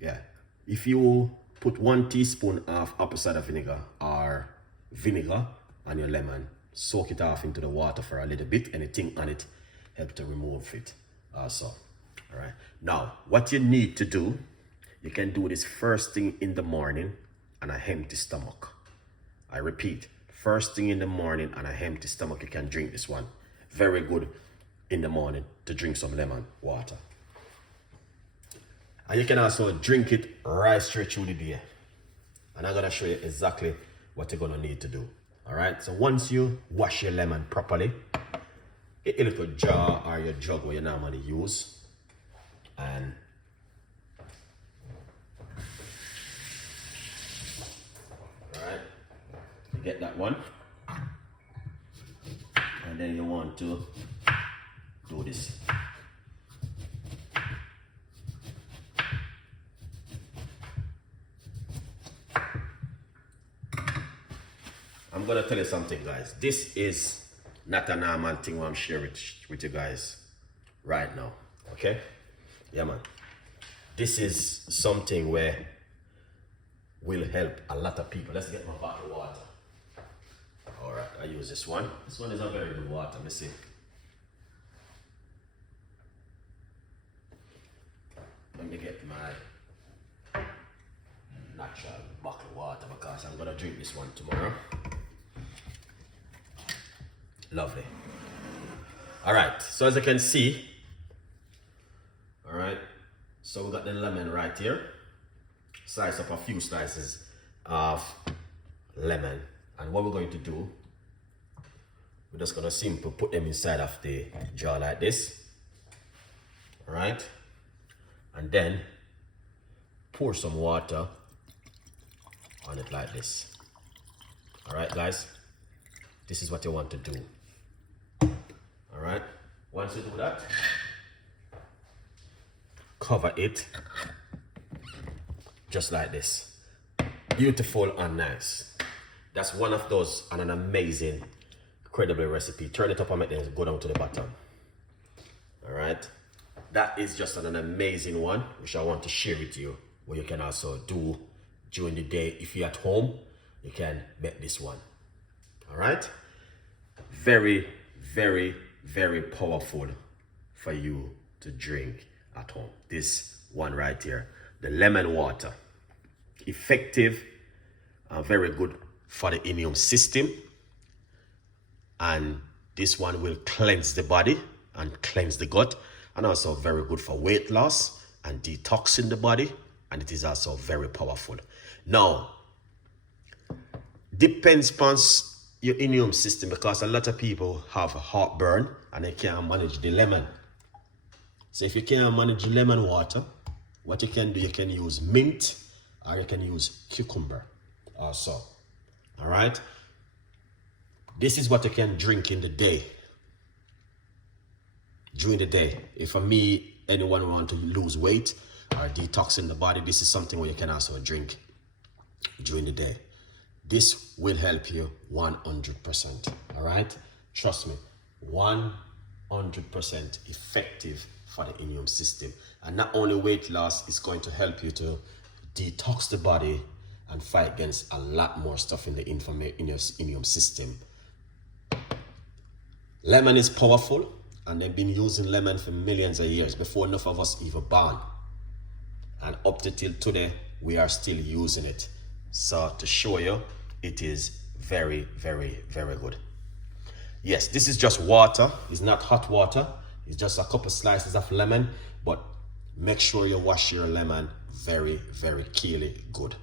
Yeah. If you put 1 teaspoon of apple cider vinegar or vinegar on your lemon, soak it off into the water for a little bit. Anything on it help to remove it also. All right. Now, what you need to do, you can do this first thing in the morning on an empty stomach. I repeat, first thing in the morning on an empty stomach, you can drink this one. Very good in the morning to drink some lemon water. And you can also drink it right straight through the day. And I'm gonna show you exactly what you're gonna need to do. All right, so once you wash your lemon properly, a little jar or your jug where you normally use, and all right, you get that one, and then you want to do this. I'm gonna tell you something, guys. This is not a normal thing what I'm sharing with you guys right now. Okay? Yeah, man. This is something where will help a lot of people. Let's get my bottle of water. All right, I use this one. This one is a very good water. Let me see. Let me get my natural bottle of water because I'm gonna drink this one tomorrow. Lovely. All right, so as you can see, all right, so we got the lemon right here. Slice up a few slices of lemon, and what we're going to do, we're just gonna simply put them inside of the jar like this. All right, and then pour some water on it like this. All right, guys, this is what you want to do. All right, once you do that, cover it just like this. Beautiful and nice. That's one of those, and an amazing, incredible recipe. Turn it up and make it go down to the bottom. All right, that is just an amazing one, which I want to share with you, what you can also do during the day. If you're at home, you can make this one. All right, very, very, very powerful for you to drink at home. This one right here, the lemon water, effective and very good for the immune system, and this one will cleanse the body and cleanse the gut, and also very good for weight loss and detoxing the body, and it is also very powerful. Now, depends upon your immune system, because a lot of people have heartburn and they can't manage the lemon. So if you can't manage the lemon water, what you can do, you can use mint or you can use cucumber also. All right, this is what you can drink in the day, during the day. If for me, anyone want to lose weight or detox in the body, this is something where you can also drink during the day. This will help you 100%. All right, trust me, 100% effective for the immune system. And not only weight loss, it's going to help you to detox the body and fight against a lot more stuff in your immune system. Lemon is powerful, and they've been using lemon for millions of years, before enough of us even born. And up to till today, we are still using it. So to show you, it is very, very, very good. Yes, this is just water. It's not hot water. It's just a couple slices of lemon, but make sure you wash your lemon very, very keenly good.